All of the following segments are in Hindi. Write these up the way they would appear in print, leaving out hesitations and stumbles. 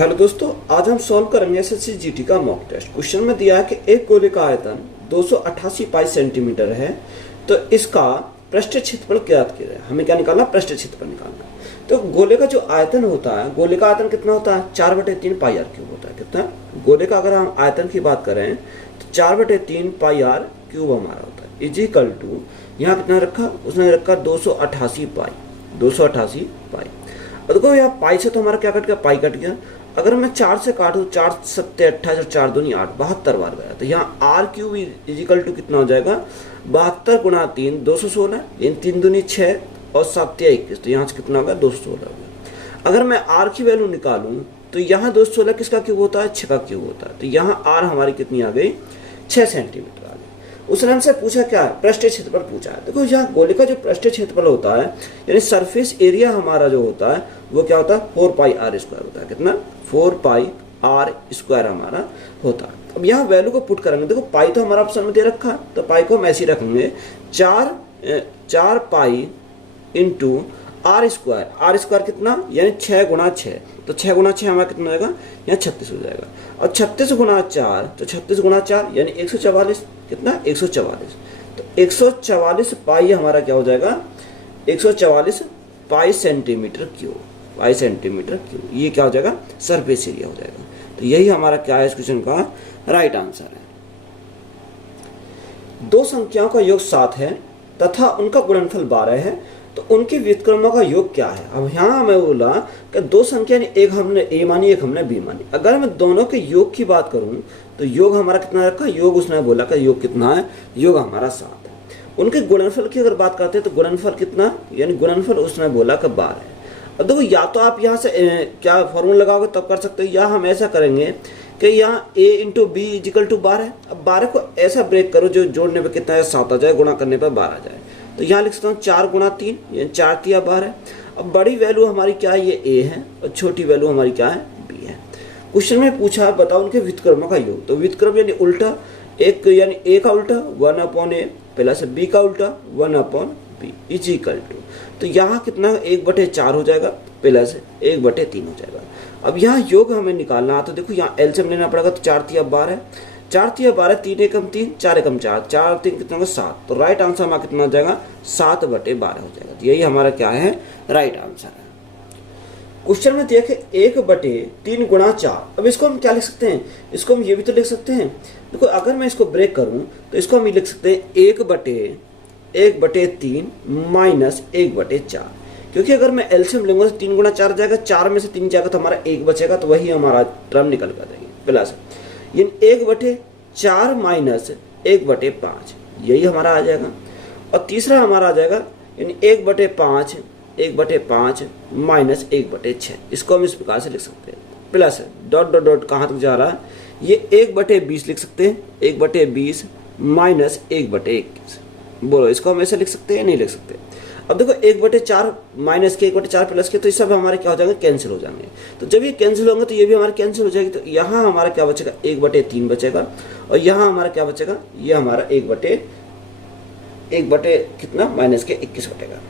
हेलो दोस्तों, आज हम सॉल्व करेंगे एसएससी जीटी का मॉक टेस्ट। क्वेश्चन में दिया है कि एक गोले का आयतन 288 पाई सेंटीमीटर है, तो इसका पृष्ठ क्षेत्रफल ज्ञात किया जाए। हमें क्या निकालना? पृष्ठ क्षेत्रफल निकालना। तो गोले का जो आयतन होता है, गोले का आयतन कितना होता है? 4/3 पाई आर क्यूब होता है। कितना? गोले का अगर हम आयतन की बात करें तो 4/3 पाई आर क्यूब हमारा होता है। इजिकल टू यहाँ कितना रखा? उसने रखा 288 पाई। 288 पाई। और देखो यहाँ पाई से तो हमारा क्या कट गया? पाई कट गया। अगर मैं 4 से काटूं, 4 सत्ते 28 और 4 दूनी 8, 72 बार गया। तो यहाँ आर क्यूब इजिकल टू कितना हो जाएगा? 72 गुणा 3 216, इन 3 दूनी 6 और 7 21, तो यहाँ से कितना होगा? 216 होगा। अगर मैं आर की वैल्यू निकालूं तो यहाँ 216 किसका क्यूब होता है? 6 का क्यूब होता है। तो यहाँ आर हमारी कितनी आ गई? 6 सेंटीमीटर आ गई। उसने हमसे पूछा क्या है? पृष्ठ क्षेत्रफल पूछा है। देखो यहाँ गोले का जो पृष्ठ क्षेत्रफल होता है, यानी सरफेस एरिया हमारा जो होता है वो क्या होता है? 4 पाई आर स्क्वायर होता है। कितना? 4 पाई आर स्क्वायर हमारा होता है। अब यहाँ वैल्यू को पुट करेंगे। देखो पाई तो हमारा ऑप्शन में दे रखा है, तो पाई को हम ऐसे ही रखेंगे, 4 pi into r square. R square कितना? यानी 6 गुणा 6, तो 6 गुणा 6 हमारा कितना हो जाएगा? यहाँ 36 हो जाएगा। और 36 गुणा 4, तो 36 गुणा 4 यानी 144। कितना? 144। तो 144 पाई हमारा क्या हो जाएगा? 144 पाई सेंटीमीटर क्यूब। पाई सेंटीमीटर क्यूब, ये क्या हो जाएगा? सरफेस एरिया हो जाएगा। तो यही हमारा क्या है इस क्वेश्चन का राइट आंसर है। दो संख्याओं का योग 7 है तथा उनका गुणनफल 12 है, तो उनके व्युत्क्रमों का योग क्या है? अब यहाँ हमें बोला कि दो संख्या ने, एक हमने ए मानी, एक हमने बी मानी। अगर मैं दोनों के योग की बात करूं तो योग हमारा कितना रखा? योग उसने बोला कि योग कितना है? योग हमारा 7 है। उनके गुणनफल की अगर बात करते हैं तो गुणनफल कितना? यानी गुणनफल उसने बोला कि 12 है। अब देखो, या तो आप यहाँ से क्या फॉर्मूला लगाओगे तब कर सकते हो, या हम ऐसा करेंगे कि यहाँ a into b is equal to 12। अब 12 को ऐसा ब्रेक करो जो जोड़ने पर कितना है? 7 आ जाए, गुणा करने पर 12 आ जाए। तो यहाँ लिख सकता हूँ 4 गुणा 3, यानी 4 3 12। अब बड़ी वैल्यू हमारी क्या है? ये a है, और छोटी वैल्यू हमारी क्या है? b है। क्वेश्चन में पूछा है बताओ उनके व्युत्क्रमों का योग। तो व्युत्क्रम यानी उल्टा, एक यानी a का उल्टा 1/a प्लस b का उल्टा 1/b इजिकल टू, तो यहाँ कितना? 1/4 हो जाएगा प्लस 1/3 हो जाएगा। अब यहाँ योग हमें निकालना है, तो देखो यहाँ एलसीएम लेना पड़ेगा। तो 4 3 12, 4 3 12, 3 एकम 3, 4 एकम 4, 4 3 कितना होगा? 7। तो राइट आंसर हमारा कितना हो जाएगा? 7/12 हो जाएगा। तो यही हमारा क्या है? राइट आंसर है। क्वेश्चन में दिया कि 1/3 गुणा 4। अब इसको हम क्या लिख सकते हैं? इसको हम ये भी तो लिख सकते हैं। देखो अगर मैं इसको ब्रेक करूं तो इसको हम ये लिख सकते हैं 1/3 माइनस 1/4, क्योंकि अगर मैं एलसीएम लूंगा तो 3 गुणा 4 जाएगा, 4 में से 3 जाएगा तो हमारा 1 बचेगा, तो वही हमारा टर्म निकल कर देंगे प्लस, यानी 1/4 माइनस 1/5, यही हमारा आ जाएगा। और तीसरा हमारा आ जाएगा यानी 1/5 माइनस 1/6। इसको हम इस प्रकार से लिख सकते हैं, प्लस डॉट डॉट डॉट कहाँ तक जा रहा है? ये 1/20 लिख सकते हैं, 1/20 माइनस 1/21। बोलो इसको हम ऐसे लिख सकते हैं? नहीं लिख सकते। अब देखो 1/4 माइनस के 1/4 प्लस के, तो इस सब हमारे क्या हो जाएंगे? कैंसिल हो जाएंगे। तो जब ये कैंसिल होंगे तो ये भी हमारे कैंसिल हो जाएगी। तो यहाँ हमारा क्या बचेगा? 1/3 बचेगा, और यहाँ हमारा क्या बचेगा? ये हमारा 1/1 कितना? माइनस के 21 बचेगा।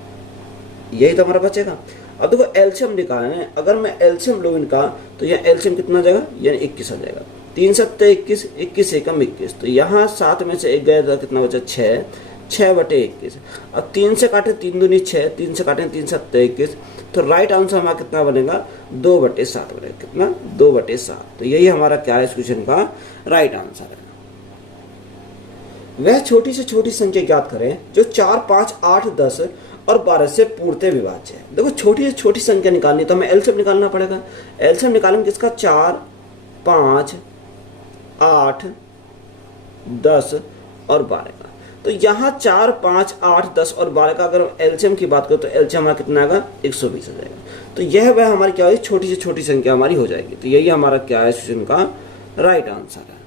यही तो हमारा बचेगा। अब देखो एलसीएम निकालना है। अगर मैं एलसीएम लूँ इनका तो यहाँ एलसीएम कितना आ जाएगा? यानी 21 आ जाएगा। 3 सत्ते 21, 21 एकम 21, तो यहाँ 7 में से 1 गया था, कितना बचा? 6, 6/21। अब 3 से काटे 3 दूनी 6, 3 से काटे 3 सत्ते 21, तो राइट आंसर हमारा कितना बनेगा? 2/7 बनेगा। कितना? 2/7। तो यही हमारा क्या है इस क्वेश्चन का राइट आंसर है। वह छोटी से छोटी संख्या ज्ञात करें जो 4 5 8 10 और 12 से पूर्णतः विभाज्य है। देखो छोटी से छोटी संख्या निकालनी तो हमें एलसीएम निकालना पड़ेगा। एलसीएम निकालेंगे किसका? 4 5 8 10 और 12 का। तो यहाँ 4 5 8 10 और 12 का अगर एलसीएम की बात करें तो एलसीएम हमारा कितना आएगा? 120 हो जाएगा। तो यह वह हमारी क्या होगी? छोटी से छोटी संख्या हमारी हो जाएगी। तो यही हमारा क्या है क्वेश्चन का राइट आंसर है।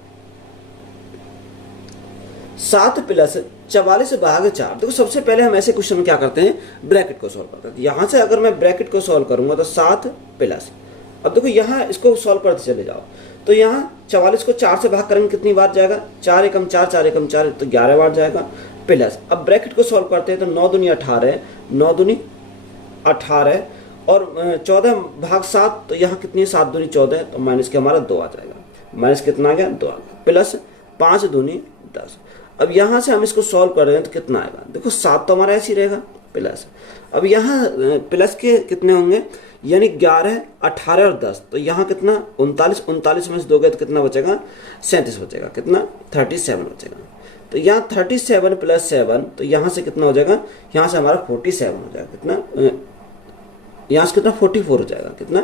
7 प्लस 44/4। देखो सबसे पहले हम ऐसे क्वेश्चन में क्या करते हैं? ब्रैकेट को सॉल्व करते हैं। यहाँ से अगर मैं ब्रैकेट को सॉल्व करूंगा तो 7 प्लस, अब देखो यहाँ इसको सॉल्व करते चले जाओ, तो यहाँ 44 को 4 से भाग करेंगे कितनी बार जाएगा? 4 एकम 4, 4 एकम 4, तो 11 बार जाएगा प्लस। अब ब्रैकेट को सॉल्व करते हैं तो 9 दूनी 18, 9 दूनी 18 और 14/7, तो यहाँ कितनी 7 दूनी 14, तो माइनस के हमारा 2 आ जाएगा। माइनस कितना आ गया 2 आ गया, प्लस 5 दूनी 10। अब यहाँ से हम इसको सॉल्व कर रहे हैं तो कितना आएगा, देखो 7 तो हमारा ऐसे ही रहेगा, प्लस अब यहाँ प्लस के कितने होंगे, यानी 11, 18 और 10, तो यहाँ कितना 39 में से 2 गए तो कितना बचेगा 37 बचेगा, कितना 37 बचेगा। तो यहाँ 37 प्लस 7, तो यहाँ से कितना हो जाएगा, यहाँ से हमारा 47 हो जाएगा, कितना यहाँ से कितना 44 हो जाएगा, कितना,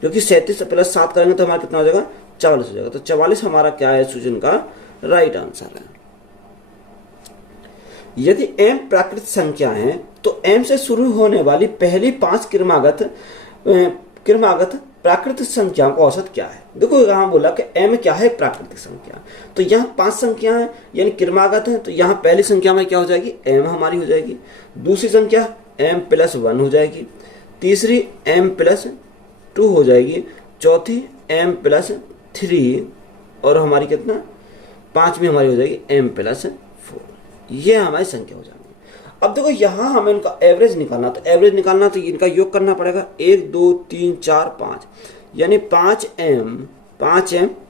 क्योंकि 37 प्लस 7 करेंगे तो हमारा कितना हो जाएगा 44 हो जाएगा। तो 44 हमारा क्या है क्वेश्चन का राइट आंसर है। यदि m प्राकृतिक संख्या है तो m से शुरू होने वाली पहली 5 क्रमागत प्राकृतिक संख्याओं का औसत क्या है। देखो यहाँ बोला कि m क्या है प्राकृतिक संख्या, तो यहाँ 5 संख्या है यानी क्रमागत है, तो यहाँ पहली संख्या में क्या हो जाएगी m हमारी हो जाएगी, दूसरी संख्या m+1 हो जाएगी, तीसरी m+2 हो जाएगी, चौथी m+3 और हमारी कितना 5वीं हमारी हो जाएगी m+4। ये हमारी संख्या हो जाएगी। अब देखो यहाँ हमें इनका एवरेज निकालना, तो एवरेज निकालना तो इनका योग करना पड़ेगा 1 2 3 4 5, यानी 5m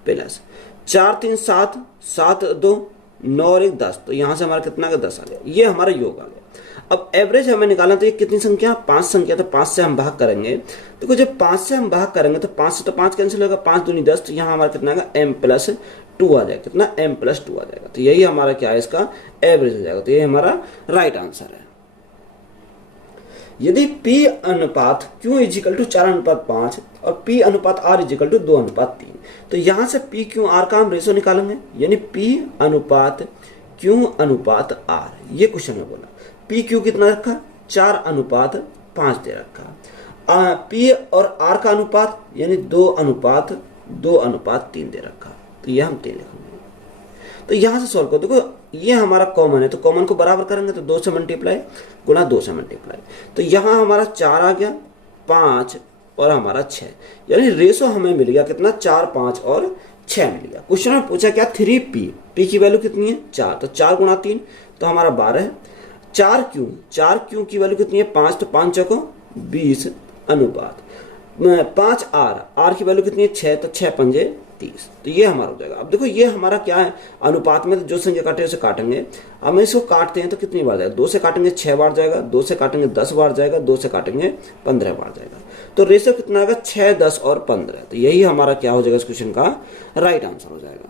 प्लस 4 3 7 7 2 9 और 1 10, तो यहाँ से हमारा कितना का 10 आ गया, ये हमारा योग आ गया। अब एवरेज हमें निकालना, तो ये कितनी संख्या 5 संख्या, तो 5 से हम भाग करेंगे, देखो जब 5 से हम भाग करेंगे तो 5 से तो 5 कैंसिल होगा, 5 दूनी 10, तो यहाँ हमारा कितना आएगा m+2 आ जाएगा, कितना m+2 आ जाएगा। तो यही हमारा क्या है इसका एवरेज हो जाएगा, तो ये हमारा राइट आंसर है। यदि P अनुपात Q = 4:5 और P अनुपात R = 2:3, तो यहाँ से P Q R का हम रेशो निकालेंगे, यानी P अनुपात Q अनुपात R, ये क्वेश्चन में बोला। P Q कितना रखा 4:5 दे रखा, P और R का अनुपात यानी 2:3 दे रखा, तो ये हम 3 लिखेंगे। तो यहाँ से सॉल्व करो, देखो ये हमारा कॉमन है, तो कॉमन को बराबर करेंगे तो 2 से मल्टीप्लाई गुणा 2 से मल्टीप्लाई, तो यहाँ हमारा 4 आ गया, 5 और हमारा 6, यानी रेशो हमें मिल गया कितना 4 5 और 6 मिल गया। क्वेश्चन में पूछा क्या 3P, P की वैल्यू कितनी है 4, तो 4 गुणा 3 तो हमारा 12 है। 4Q की वैल्यू कितनी है 5, तो 5 चौको 20 अनुपात 5R की वैल्यू कितनी है 6, तो 6 पंजे 30, तो ये हमारा हो जाएगा। अब देखो ये हमारा क्या है अनुपात में, तो जो संख्या काटे उसे काटेंगे। अब इसको काटते हैं तो कितनी बार जाएगा, 2 से काटेंगे 6 बार जाएगा, 2 से काटेंगे 10 बार जाएगा, 2 से काटेंगे 15 बार जाएगा, तो रेशो कितना आएगा 6 10 और 15, तो यही हमारा क्या हो जाएगा इस क्वेश्चन का राइट आंसर हो जाएगा।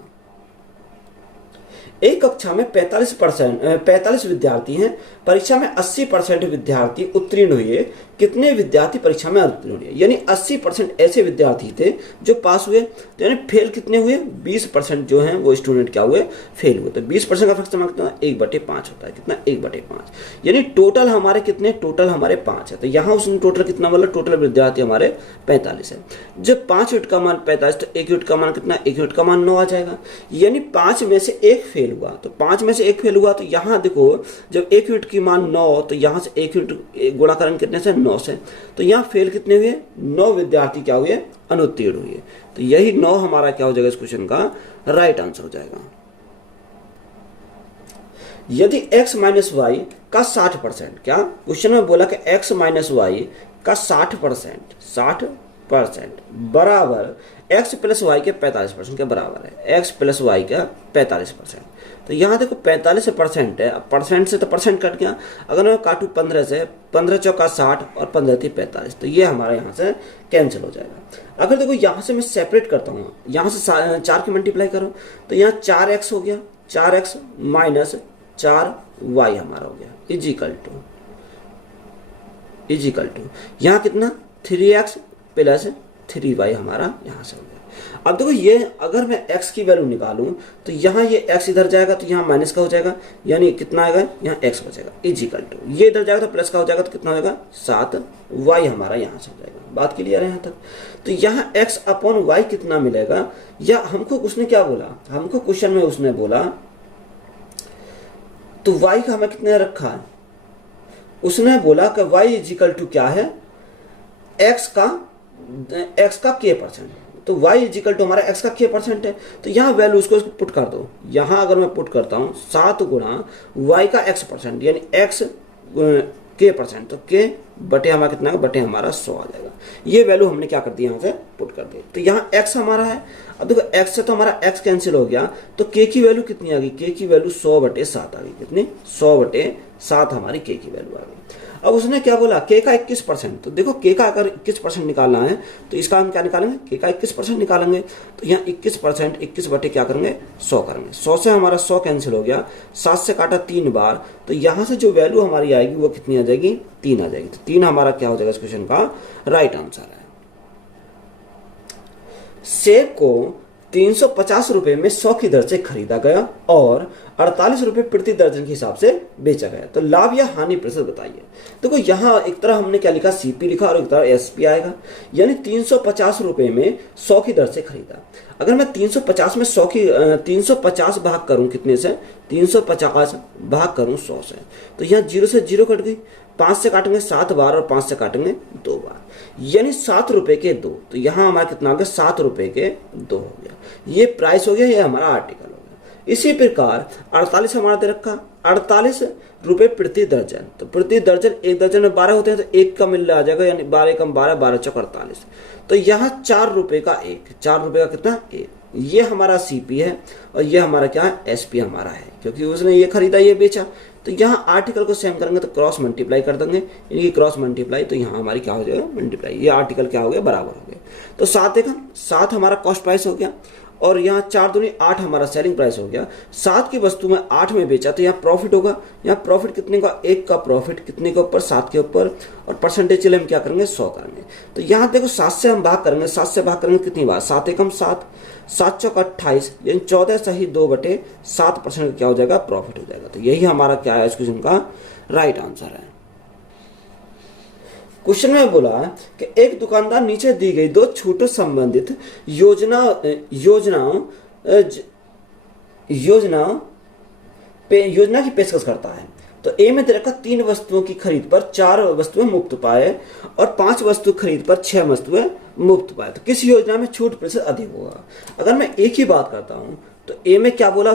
एक कक्षा में 45 विद्यार्थी हैं, परीक्षा में 80% विद्यार्थी उत्तीर्ण हुए, कितने विद्यार्थी परीक्षा में उत्तीर्ण हुए, यानी 80% ऐसे विद्यार्थी थे जो पास हुए, तो यानी फेल कितने हुए 20% जो हैं वो स्टूडेंट क्या हुए फेल हुए। तो 20% का फैक्टर कितना 1/5 होता है, कितना 1/5, यानी टोटल हमारे कितने, टोटल हमारे 5 है, तो यहाँ उसने टोटल कितना बोला, टोटल विद्यार्थी हमारे 45 है। जब 5 यूनिट का मान 45, तो 1 यूनिट का मान कितना, 1 यूनिट का मान 9 आ जाएगा, यानी 5 में से 1 फेल हुआ, तो 5 में से 1 फेल हुआ, तो यहाँ देखो जब 1 यूनिट की मान 9, तो यहाँ से 1 यूनिट गुणा करेंगे कितने से 9 से, तो यहाँ फेल कितने हुए 9 विद्यार्थी क्या हुए अनुत्तीर्ण हुए, तो यही 9 हमारा क्या हो जाएगा इस क्वेश्चन का राइट आंसर हो जाएगा। यदि x - y का 60%, क्या क्वेश्चन में बोला कि x - y का 60% बराबर x + y के 45% के बराबर है, x + y का 45%, तो यहाँ देखो 45% है, अब परसेंट से तो परसेंट कट गया, अगर मैं काटूँ 15 से, 15 चौका 60 और 15 थी 45, तो ये हमारा यहाँ से कैंसिल हो जाएगा। अगर देखो यहाँ से मैं सेपरेट करता हूँ, यहाँ से 4 की मल्टीप्लाई करो, तो यहाँ 4x हो गया, 4x - 4y हमारा हो गया, इजिकल टू यहाँ कितना 3x + 3y हमारा यहाँ से हो गया। अब देखो ये अगर मैं x की वैल्यू निकालूं, तो यहाँ ये x इधर जाएगा तो यहाँ माइनस का हो जाएगा, यानी कितना आएगा यहाँ x बचेगा, इजिकल टू ये इधर जाएगा तो प्लस का हो जाएगा, तो कितना हो जाएगा 7y हमारा यहाँ से हो जाएगा। बात क्लियर है यहाँ तक। तो यहाँ x/y कितना मिलेगा, या हमको उसने क्या बोला, हमको क्वेश्चन में उसने बोला तो y का हमें कितने रखा है, उसने बोला कि y इजिकल टू क्या है x का k%, तो y इजिकल टू हमारा x का k% है, तो यहाँ वैल्यू उसको पुट कर दो। यहाँ अगर मैं पुट करता हूँ 7 गुणा y का x%, यानी x k%, तो k बटे हमारा कितना है, बटे हमारा 100 आ जाएगा। ये वैल्यू हमने क्या कर दी, यहाँ से पुट कर दी। तो यहाँ x हमारा है, अब देखो x से तो हमारा x कैंसिल हो गया, तो k की वैल्यू कितनी आ गई, k की वैल्यू 100/7 आ गई। कितनी, 100/7 हमारी k की वैल्यू आ गई। अब उसने क्या बोला, k का 21%, तो देखो k का अगर 21% निकालना है तो इसका हम क्या निकालेंगे, k का 21% निकालेंगे। तो यहाँ 21%, 21 बटे क्या करेंगे, 100 करेंगे। 100 से हमारा 100 कैंसिल हो गया, 7 से काटा 3 बार, तो यहाँ से जो वैल्यू हमारी आएगी वो कितनी आ जाएगी, 3 आ जाएगी। तो 3 हमारा क्या हो जाएगा इस क्वेश्चन का राइट आंसर है। सेब को 350 रुपए में 100 की दर से खरीदा गया और 48 रुपए प्रति दर्जन के हिसाब से बेचा गया, तो लाभ या हानि प्रतिशत बताइए। देखो यहाँ एक तरह हमने क्या लिखा, सीपी लिखा और एक तरह एसपी आएगा, यानी 350 रुपए में 100 की दर से खरीदा। अगर मैं 350 में 100 की 350 भाग करूं कितने से, 350 भाग करूं 100 से, तो यहाँ 0 से 0 कट गई, 5 से काटेंगे 7 बार और 5 से काटेंगे 2 बार, यानी 7 रुपए के 2। तो यहाँ हमारा कितना हो गया, 7 रुपए के 2 हो गया। ये प्राइस हो गया, ये हमारा आर्टिकल हो गया। इसी प्रकार 48 हमारा दे रखा, 48 रुपए प्रति दर्जन, तो प्रति दर्जन, एक दर्जन में 12 होते हैं, तो एक का मिल आ जाएगा, यानी 12 कम 12, 12 चौक 48। तो यहाँ 4 रुपए का एक, 4 रुपए का कितना, एक। ये हमारा सीपी है और ये हमारा क्या है, एसपी हमारा है, क्योंकि उसने ये खरीदा ये बेचा। तो यहाँ आर्टिकल को सेम करेंगे तो क्रॉस मल्टीप्लाई कर देंगे, यानी क्रॉस मल्टीप्लाई, तो यहाँ हमारी क्या हो जाएगा, मल्टीप्लाई, ये आर्टिकल क्या हो गया, बराबर हो गया। तो 7 देखा, 7 हमारा कॉस्ट प्राइस हो गया और यहाँ 4 दूनी 8 हमारा सेलिंग प्राइस हो गया। 7 की वस्तु में 8 में बेचा, तो यहाँ प्रॉफिट होगा। यहाँ प्रॉफिट कितने का, 1 का प्रॉफिट कितने के ऊपर, 7 के ऊपर, और परसेंटेज चले हम क्या करेंगे, 100 करेंगे। तो यहाँ देखो 7 से हम भाग करेंगे, 7 से भाग करेंगे कितनी बार, 7 एकम 7, 7 चौक 28, यानी 14 सही 2/7% क्या हो जाएगा, प्रॉफिट हो जाएगा। तो यही हमारा क्या है इस क्वेश्चन का राइट आंसर है। क्वेश्चन में बोला कि एक दुकानदार नीचे दी गई 2 छूटों संबंधित योजना की पेशकश करता है। तो ए में दे रखा 3 वस्तुओं की खरीद पर 4 वस्तुएं मुफ्त पाए और 5 वस्तु खरीद पर 6 वस्तुएं मुफ्त पाए, तो किस योजना में छूट प्रतिशत अधिक होगा। अगर मैं एक ही बात करता हूं तो ए में क्या बोला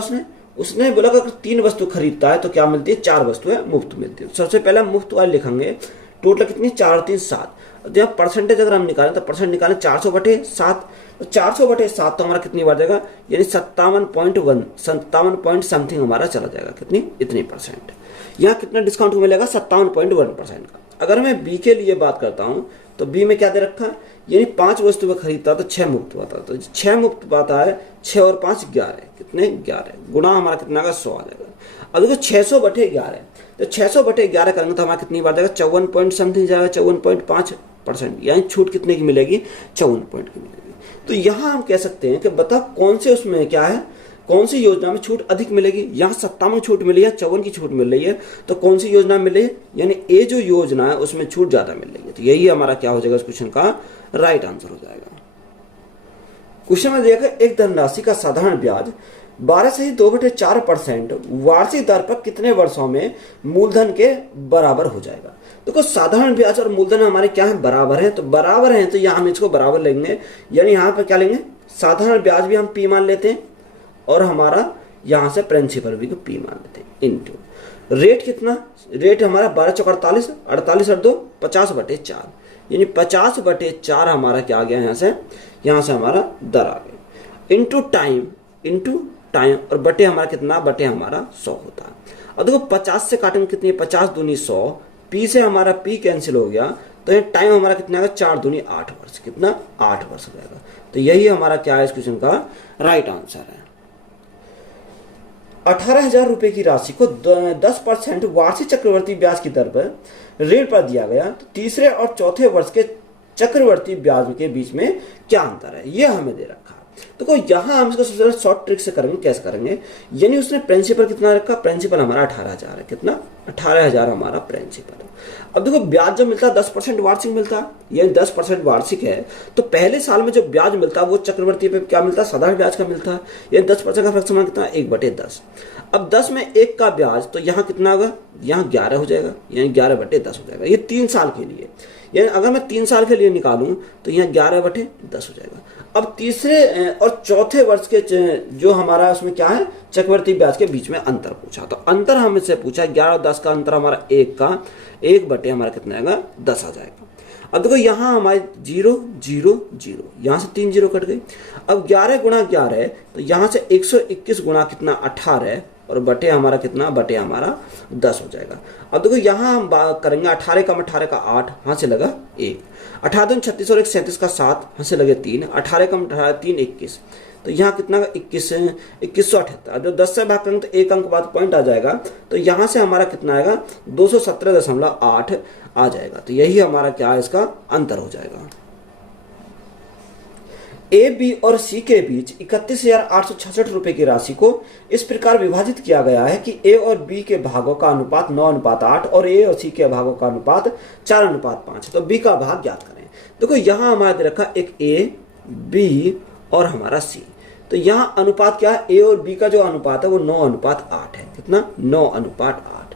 उसने बोला कि अगर 3 वस्तु खरीदता है तो क्या मिलती है, 4 वस्तुएं मुफ्त मिलती है। सबसे पहले मुफ्त वाले लिखेंगे, टोटल कितनी, 4 3 7। जब परसेंटेज अगर हम निकालें तो परसेंट निकालें 400/7, तो 400/7 तो हमारा कितनी बार जाएगा, यानी 57 पॉइंट समथिंग हमारा चला जाएगा, कितनी, इतनी परसेंट। यहाँ कितना डिस्काउंट मिलेगा, 57.1% का। अगर मैं बी के लिए बात करता हूँ तो बी में क्या दे रखा है, यानी 5 वस्तु में खरीदता तो 6 मुफ्त पाता, तो 6 मुफ्त पाता है, 6 और 5 11, कितने, 11 गुणा हमारा कितना का 100 आ जाएगा। अब देखो 600/11, तो 600/11 करेंगे तो हमारा कितनी बार जाएगा, 54 पॉइंट समथिंग जाएगा, 54.5%, यानी छूट कितने की मिलेगी, 54 पॉइंट की मिलेगी। तो यहाँ हम कह सकते हैं कि बता कौन से उसमें क्या है, कौन सी योजना में छूट अधिक मिलेगी। यहाँ 57 छूट मिली है, 54 की छूट मिल रही है, तो कौन सी योजना मिल रही है, यानी ए जो योजना है उसमें छूट ज्यादा मिल रही है। तो यही हमारा क्या हो जाएगा इस क्वेश्चन का राइट आंसर हो जाएगा। क्वेश्चन में देखा एक धनराशि का साधारण ब्याज 12 से 2/4% वार्षिक दर पर कितने वर्षों में मूलधन के बराबर हो जाएगा। देखो साधारण ब्याज और मूलधन हमारे क्या है, बराबर है, तो बराबर है तो यहाँ हम इसको बराबर लेंगे, यानी यहाँ पर क्या लेंगे, साधारण ब्याज भी हम पी मान लेते हैं और हमारा यहाँ से प्रिंसिपल भी को पी मान लेते हैं, इनटू रेट कितना, रेट हमारा 12 चौक 48, 48 और 2 50/4, यानी 50/4 हमारा क्या आ गया, यहाँ से हमारा दर आ गया, इनटू टाइम और बटे हमारा कितना, बटे हमारा 100 होता है। अब देखो 50 से काटेंगे कितनी, 50 दूनी 100, पी से हमारा पी कैंसिल हो गया, तो ये टाइम हमारा कितना आएगा, 4 दूनी 8 वर्ष, कितना, 8 वर्ष हो जाएगा। तो यही हमारा क्या है इस क्वेश्चन का राइट आंसर है। 18,000 रुपए की राशि को 10% वार्षिक चक्रवर्ती ब्याज की दर पर ऋण पर दिया गया, तो तीसरे और चौथे वर्ष के चक्रवर्ती ब्याज के बीच में क्या अंतर है, यह हमें दे रखा। देखो यहाँ हम इसको सबसे शॉर्ट ट्रिक से करेंगे, कैसे करेंगे, यानी उसने प्रिंसिपल कितना रखा, प्रिंसिपल हमारा 18,000 है, कितना, 18,000 हमारा प्रिंसिपल है। अब देखो ब्याज जो मिलता है 10% वार्षिक मिलता है, यानी 10% वार्षिक है, तो पहले साल में जो ब्याज मिलता है वो चक्रवर्ती पे क्या मिलता है, साधारण ब्याज का मिलता है, यानी 10% का फ्रैक्शन कितना, 1/10। अब 10 में 1 का ब्याज, तो यहाँ कितना होगा, यहाँ 11 हो जाएगा, यानी 11/10 हो जाएगा, ये 3 साल के लिए, यानी अगर मैं 3 साल के लिए निकालूं तो यहाँ 11/10 हो जाएगा। अब तीसरे और चौथे वर्ष के जो हमारा उसमें क्या है, चक्रवृद्धि ब्याज के बीच में अंतर पूछा। तो अंतर हमसे पूछा 11 और 10 का अंतर हमारा 1 बटे हमारा कितना आएगा 10 आ जाएगा। अब देखो यहाँ हमारे 0 0 0, यहाँ से 3 0 कट गई। अब 11 गुणा 11 है तो यहाँ से 121 गुणा कितना 18 और बटे हमारा कितना, बटे हमारा 10 हो जाएगा। अब देखो यहाँ हम बात करेंगे 18 कम 18 का 8, यहाँ से लगा 1, 18 36 और 1 37 का 7, यहाँ से लगे 3, 18 कम 18 3 21, तो यहाँ कितना 2178। अब जब 10 से भाग करेंगे तो 1 अंक बाद पॉइंट आ जाएगा, तो यहाँ से हमारा कितना आएगा 217.8 आ जाएगा। तो यही हमारा क्या है, इसका अंतर हो जाएगा। ए, बी और सी के बीच 31,866 रुपए की राशि को इस प्रकार विभाजित किया गया है कि ए और बी के भागों का अनुपात 9:8 और ए और सी के भागों का अनुपात 4:5 है। तो बी का भाग ज्ञात करें। देखो यहाँ हमारे रखा एक ए, बी और हमारा सी। तो यहाँ अनुपात क्या है, ए और बी का जो अनुपात है वो 9:8 है। कितना, 9:8।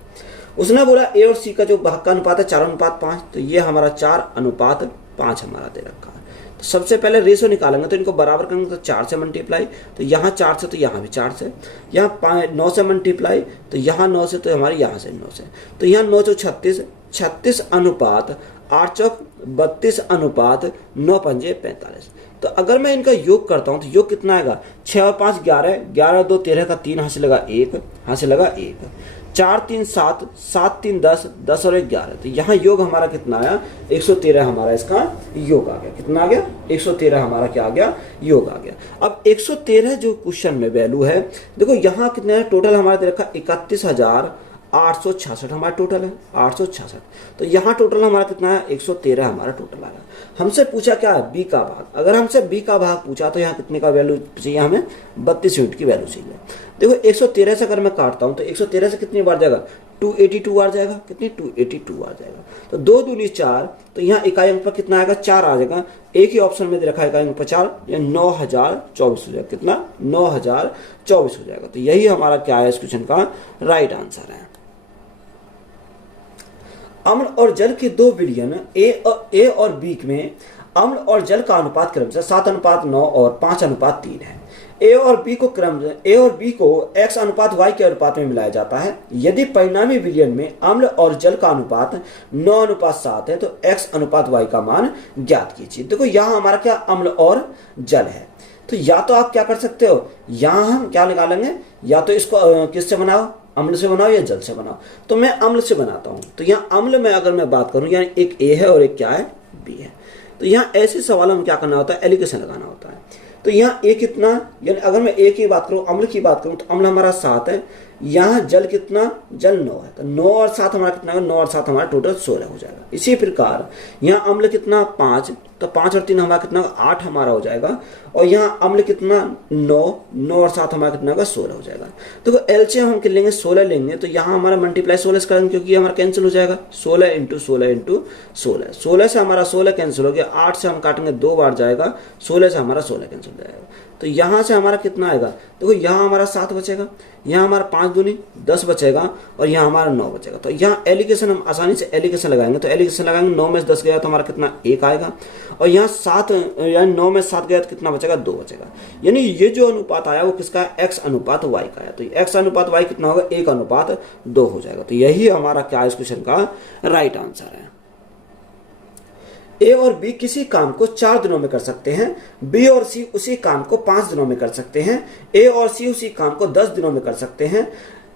उसने बोला ए और सी का जो भाग का अनुपात है 4:5, तो ये हमारा 4:5 हमारा दे रखा है। तो सबसे पहले रेशो निकालेंगे तो इनको बराबर करेंगे तो 4 से मल्टीप्लाई, तो यहाँ 4 से, तो यहाँ भी 4 से, यहाँ 9 से मल्टीप्लाई, तो यहाँ 9 से, तो हमारे यहाँ से 9 से, तो यहाँ 9 चौक 36, 36 अनुपात 8 चौक 32 अनुपात 9 पंजे 45। तो अगर मैं इनका योग करता हूं तो योग कितना आएगा, 6 और 5 11, 11 और 2 13 का 3, यहाँ से लगा 1, यहाँ से लगा 1, 4 3 7, 7 3 10, 10 और 1 11। तो यहाँ योग हमारा कितना आया, 113 हमारा इसका योग आ गया। कितना आ गया, 113 हमारा क्या आ गया, योग आ गया। अब 113 जो क्वेश्चन में वैल्यू है, देखो यहाँ कितना है टोटल हमारा दे रखा 31,866 हमारा टोटल है, 866। तो यहाँ टोटल हमारा कितना है, 113 हमारा टोटल आया। हमसे पूछा क्या है, बी का भाग। अगर हमसे बी का भाग पूछा तो यहाँ कितने का वैल्यू चाहिए, हमें 32 यूनिट की वैल्यू चाहिए। देखो 113 से अगर मैं काटता हूँ तो 113 से कितनी बार जाएगा, 282 आ जाएगा। कितनी, 282 आ जाएगा। तो 2 दूनी 4, तो यहाँ इकाई अंक पर कितना आएगा, 4 आ जाएगा। एक ही ऑप्शन में दे रखा है इकाई अंक पर 4, 9024 हो जाएगा। कितना, 9024 हो जाएगा। तो यही हमारा क्या है, इस क्वेश्चन का राइट आंसर है। अम्ल और जल के 2 विलयन ए और बी में अम्ल और जल का अनुपात क्रमशः 7:9 और 5:3 है। ए और बी को x अनुपात y के अनुपात में मिलाया जाता है। यदि परिणामी विलयन में अम्ल और जल का अनुपात 9:7 है तो x अनुपात y का मान ज्ञात कीजिए। देखो यहाँ हमारा क्या, अम्ल और जल है। तो या तो आप क्या कर सकते हो, यहाँ हम क्या निकालेंगे, या तो इसको किससे बनाओ, अम्ल से बनाओ या जल से बनाओ। तो मैं अम्ल से बनाता हूँ। तो यहाँ अम्ल में अगर मैं बात करूँ, यानी एक ए है और एक क्या है, बी है। तो यहाँ ऐसे सवालों में क्या करना होता है, एलिगेशन लगाना होता है। तो यहाँ ए कितना, यानी अगर मैं ए की बात करूँ, अम्ल की बात करूँ, तो अम्ल हमारा 7 है। यहाँ जल कितना, जल 9 है। तो 9 और 7 हमारा कितना है, 9 और 7 हमारा टोटल 16 हो जाएगा। इसी प्रकार यहाँ अम्ल कितना 5, तो 5 और 3 हमारा कितना 8 हमारा हो जाएगा। और यहाँ अम्ल कितना 9, 9 और 7 हमारा कितना होगा 16 हो जाएगा। तो एलसीएम हम लेंगे 16 लेंगे, तो यहाँ हमारा मल्टीप्लाई 16 से करेंगे क्योंकि हमारा कैंसिल हो जाएगा। 16 × 16 × 16, 16 से हमारा 16 कैंसिल हो गया। 8 से हम काटेंगे 2 बार जाएगा, 16 से हमारा 16 कैंसिल हो जाएगा। तो यहाँ से हमारा कितना आएगा, देखो यहाँ हमारा 7 बचेगा, यहाँ हमारा 5 दूनी 10 बचेगा और यहाँ हमारा 9 बचेगा। तो यहाँ एलिगेशन हम आसानी से एलिगेशन लगाएंगे। तो एलिगेशन लगाएंगे, 9 में से 10 गया तो हमारा कितना 1 आएगा। और यहाँ 7, यानी 9 में 7 गया तो कितना बचेगा, 2 बचेगा। यानी ये जो अनुपात आया वो किसका है, x अनुपात y का है। तो x अनुपात y कितना होगा, 1:2 हो जाएगा। तो यही हमारा क्या है, इस क्वेश्चन का राइट आंसर है। ए और बी किसी काम को 4 दिनों में कर सकते हैं। बी और सी उसी काम को 5 दिनों में कर सकते हैं। ए और सी उसी काम को 10 दिनों में कर सकते हैं।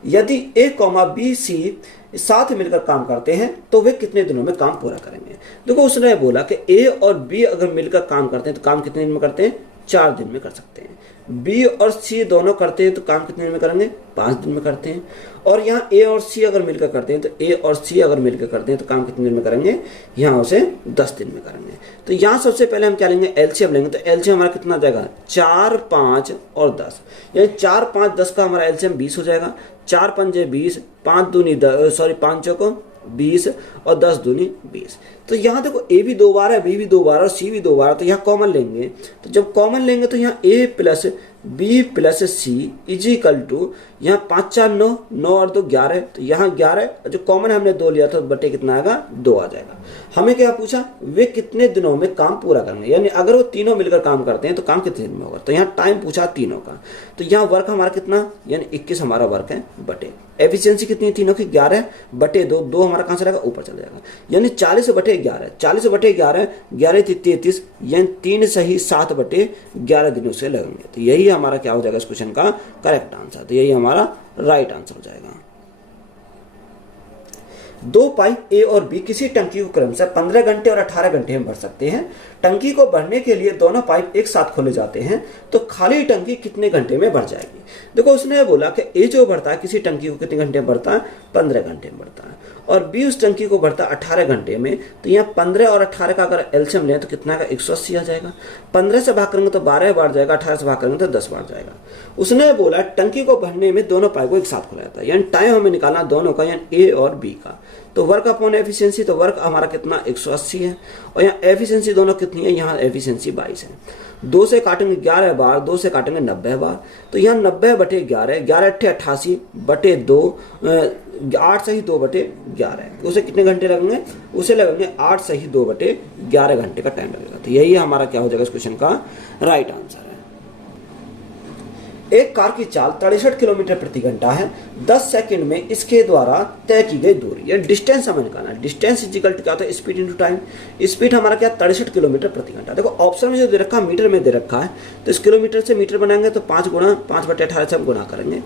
यदि ए, बी, सी साथ मिलकर काम करते हैं तो वे कितने दिनों में काम पूरा करेंगे। देखो उसने बोला कि ए और बी अगर मिलकर काम करते हैं तो काम कितने दिन में करते हैं, 4 दिन में कर सकते हैं। बी और सी दोनों करते हैं तो काम कितने दिन में करेंगे, 5 दिन में करते हैं। और यहाँ ए और सी अगर मिलकर करते हैं तो ए और सी अगर मिलकर करते हैं तो काम कितने दिन में करेंगे, यहाँ उसे 10 दिन में करेंगे। तो यहाँ सबसे पहले हम क्या लेंगे, एलसीएम लेंगे। तो एलसीएम हमारा कितना जाएगा, 4, 5 और 10, यानी 4, 5, 10 का हमारा एलसीएम 20 हो जाएगा। 4 पंजे 20, 5 दूनी 5 चौको 20 और 10 दूनी 20। तो यहाँ देखो ए भी 2 बार है, बी भी 2 बार और सी भी 2 बार, तो यहाँ कॉमन लेंगे। तो जब कॉमन लेंगे तो यहाँ A plus B plus C is equal to, यहाँ 5 4 9, 9 और 2 11, तो यहाँ 11 जो कॉमन हमने 2 लिया था बटे कितना आएगा 2 आ जाएगा। हमें क्या पूछा, वे कितने दिनों में काम पूरा करेंगे, यानी अगर वो तीनों मिलकर काम करते हैं तो काम कितने दिन में होगा। तो यहाँ टाइम पूछा तीनों का, तो यहाँ वर्क हमारा कितना, यानी 21 हमारा वर्क है बटे एफिशिएंसी कितनी है तीनों की 11 बटे 2, 2 हमारा कहाँ से रहेगा ऊपर चला जाएगा, यानी 40 बटे 11, 40 बटे 11, 11 33, यानी 3 सही 7 बटे 11 दिनों से लगेंगे। तो यही हमारा क्या हो जाएगा इस क्वेश्चन का करेक्ट आंसर, तो यही हमारा राइट आंसर हो जाएगा। 2 पाइप ए और बी किसी टंकी को क्रमशः 15 घंटे और 18 घंटे में भर सकते हैं। टंकी को भरने के लिए दोनों पाइप एक साथ खोले जाते हैं तो खाली टंकी कितने घंटे में भर जाएगी। देखो उसने बोला कि ए जो भरता है किसी टंकी को कितने घंटे में भरता है, 15 घंटे में भरता है, और बी उस टंकी को भरता है 18 घंटे में। तो यहाँ 15 और 18 का अगर एलसीएम लें तो कितना का 180 आ जाएगा। 15 से भाग करेंगे तो 12 बार जाएगा, 18 से भाग करेंगे तो 10 बार जाएगा। उसने बोला टंकी को भरने में दोनों पाइप को एक साथ खोला जाता है, यानी टाइम हमें निकालना दोनों का, यानी ए और बी का। तो वर्क अपॉन एफिशिएंसी, तो वर्क हमारा कितना 180 है, और यहाँ एफिशिएंसी दोनों कितनी है, यहाँ एफिशिएंसी 22 है। 2 से काटेंगे 11 बार, 2 से काटेंगे 90 बार, तो यहाँ 90 बटे 11, 11 अट्ठे 88 बटे 2, 8 सही 2 बटे 11, उसे कितने घंटे लगेंगे, उसे लगेंगे 8 सही 2 बटे 11 घंटे का टाइम लगेगा। तो यही हमारा क्या हो जाएगा इस क्वेश्चन का राइट आंसर है। एक कार की चाल 63 किलोमीटर प्रति घंटा है, 10 सेकंड में इसके द्वारा तय की गई दूरी, या डिस्टेंस हमें निकालना है। डिस्टेंस इज इक्वल टू क्या होता है, स्पीड इनटू टाइम। स्पीड हमारा क्या 63 किलोमीटर प्रति घंटा। देखो ऑप्शन में जो दे रखा है मीटर में दे रखा है, तो इस किलोमीटर से मीटर बनाएंगे तो 5 गुणा 5 बटे 18 से हम गुणा करेंगे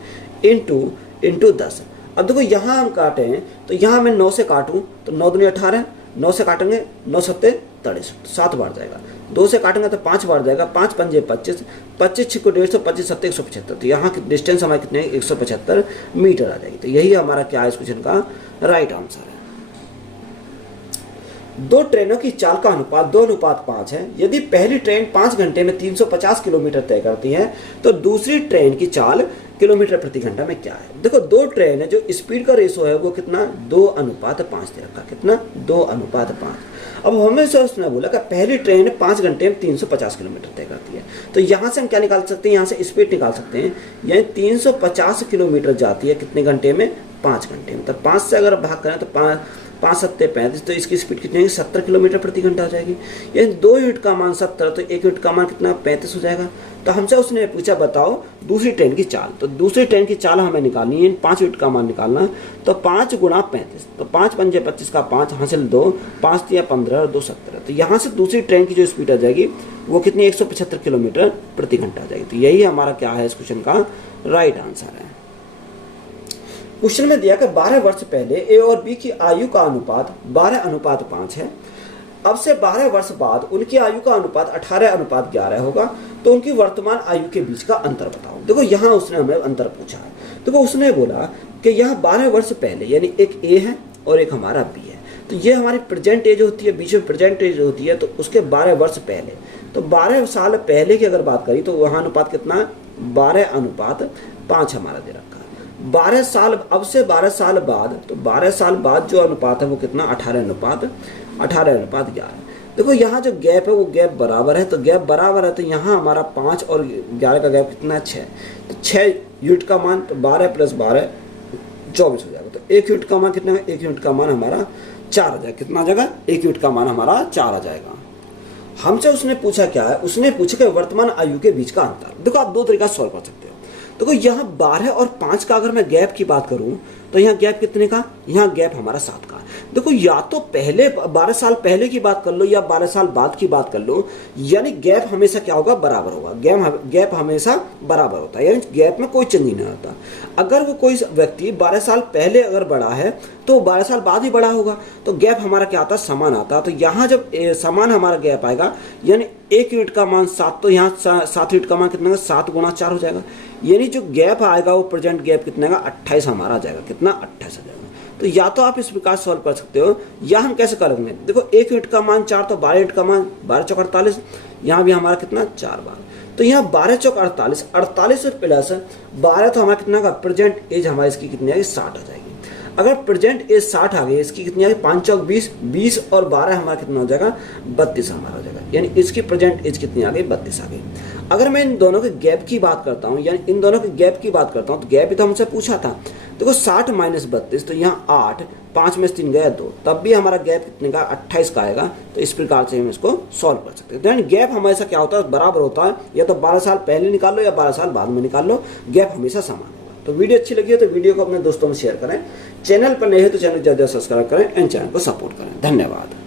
इंटू 10। अब देखो यहाँ हम काटे तो यहाँ मैं 9 से काटूँ तो 9 दूनी 18, 9 से काटेंगे 9 सत्ते 63, 7 बार जाएगा। 2 से काटेंगे तो 5 बार जाएगा, 5 पंजे 25, 25 6 को 150, 25 सत्ते 175, तो यहाँ की डिस्टेंस हमारे कितने 175 मीटर आ जाएगी। तो यही हमारा क्या है इस क्वेश्चन का राइट आंसर है। 2 ट्रेनों की चाल का अनुपात 2:5 है। यदि पहली ट्रेन 5 घंटे में 350 किलोमीटर तय करती है तो दूसरी ट्रेन की चाल किलोमीटर प्रति घंटा में क्या है। देखो 2 ट्रेन है, जो स्पीड का रेशो है वो कितना 2:5 दे रखा, कितना 2:5। अब हमें से उसने बोला कि पहली ट्रेन 5 घंटे में 350 किलोमीटर तय करती है, तो यहाँ से हम क्या निकाल सकते हैं, यहाँ से स्पीड निकाल सकते हैं, यानी 350 किलोमीटर जाती है कितने घंटे में, 5 घंटे में। तो 5 से अगर भाग करें तो 5 सत्ते 35, तो इसकी स्पीड कितनी है 70 किलोमीटर प्रति घंटा हो जाएगी। यानी 2 यूनिट का मान 70, तो 1 यूनिट का मान कितना 35 हो जाएगा। तो हमसे उसने पूछा बताओ दूसरी ट्रेन की चाल, तो दूसरी ट्रेन की चाल हमें निकालनी है, 5 यूनिट का मान निकालना, तो 5 गुणा 35, तो 5 पंजे 25 का 5 हासिल 2, 5 दिया 15 और 2 17। तो यहाँ से दूसरी ट्रेन की जो स्पीड आ जाएगी वो कितनी 175 किलोमीटर प्रति घंटा आ जाएगी। तो यही हमारा क्या है इस क्वेश्चन का राइट आंसर है। क्वेश्चन में दिया कि 12 वर्ष पहले ए और बी की आयु का अनुपात 12:5 है। अब से 12 वर्ष बाद उनकी आयु का अनुपात 18:11 होगा, तो उनकी वर्तमान आयु के बीच का अंतर बताओ। देखो यहाँ उसने हमें अंतर पूछा है। देखो उसने बोला कि यहाँ 12 वर्ष पहले, यानी एक ए है और एक हमारा बी है, तो ये हमारी प्रेजेंट एज होती है, बीच में प्रेजेंट एज होती है, तो उसके 12 वर्ष पहले, तो 12 साल पहले की अगर बात करी तो वहाँ अनुपात कितना 12:5 हमारा दे रखा है। 12 साल, अब से 12 साल बाद, तो 12 साल बाद जो अनुपात है वो कितना 18:11। देखो यहाँ जो गैप है वो गैप बराबर है, तो गैप बराबर है, तो यहाँ हमारा 5 और 11 का गैप कितना 6, तो 6 यूनिट का मान, तो 12 + 12 24 हो जाएगा। तो 1 यूनिट का मान कितना है, 1 यूनिट का मान हमारा 4 आ जाएगा। कितना आ जाएगा, 1 यूनिट का मान हमारा 4 आ जाएगा। हमसे उसने पूछा क्या है, उसने पूछा कि वर्तमान आयु के बीच का अंतर। देखो आप 2 तरीका से सॉल्व कर सकते हो। देखो यहाँ 12 और 5 का अगर मैं गैप की बात करूं तो यहाँ गैप कितने का, यहाँ गैप हमारा 7 का। देखो या तो पहले 12 साल पहले की बात कर लो या 12 साल बाद की बात कर लो, यानी गैप हमेशा क्या होगा, बराबर होगा। गैप हमेशा बराबर होता है, यानी गैप में कोई चेंज नहीं होता। अगर वो कोई व्यक्ति 12 साल पहले अगर बड़ा है तो 12 साल बाद ही बड़ा होगा, तो गैप हमारा क्या आता है, समान आता है। तो यहाँ जब समान हमारा गैप आएगा, यानी 1 यूनिट का मान 7, तो यहाँ 7 यूनिट का मान कितना, 7 × 4 हो जाएगा। यानी जो गैप आएगा वो प्रेजेंट गैप कितना का 28 हमारा आ जाएगा। कितना 28 आ जाएगा। तो या तो आप इस प्रकार सॉल्व कर सकते हो, या हम कैसे करेंगे, देखो 1 यूनिट का मान 4, तो 12 यूनिट का मान 12 × 4 = 48, यहाँ भी हमारा कितना 4 बार, तो यहाँ 12 × 4 = 48, 48 प्लस 12, तो हमारा कितना का प्रेजेंट एज हमारी इसकी कितनी आएगी, 60 आ जाएगी। अगर प्रेजेंट एज 60 आ गई, इसकी कितनी आएगी 5 × 4 = 20, 20 और 12 हमारा कितना हो जाएगा 32 हमारा हो जाएगा। यानी इसकी प्रेजेंट एज कितनी आ गई, 32 आ गई। अगर मैं इन दोनों के गैप की बात करता हूँ, यानी इन दोनों के गैप की बात करता हूँ, तो गैप भी तो हमसे पूछा था। देखो 60 माइनस 32, तो यहाँ 8, 5 में से 3 गया 2, तब भी हमारा गैप कितने का, 28 का आएगा। तो इस प्रकार से हम इसको सॉल्व कर सकते हैं। तो यानी गैप हमेशा क्या होता है, बराबर होता है, या तो 12 साल पहले निकाल लो या 12 साल बाद में निकाल लो, गैप हमेशा समान होगा। तो वीडियो अच्छी लगी है तो वीडियो को अपने दोस्तों में शेयर करें, चैनल पर नए हो तो चैनल ज़्यादा सब्सक्राइब करें एंड चैनल को सपोर्ट करें। धन्यवाद।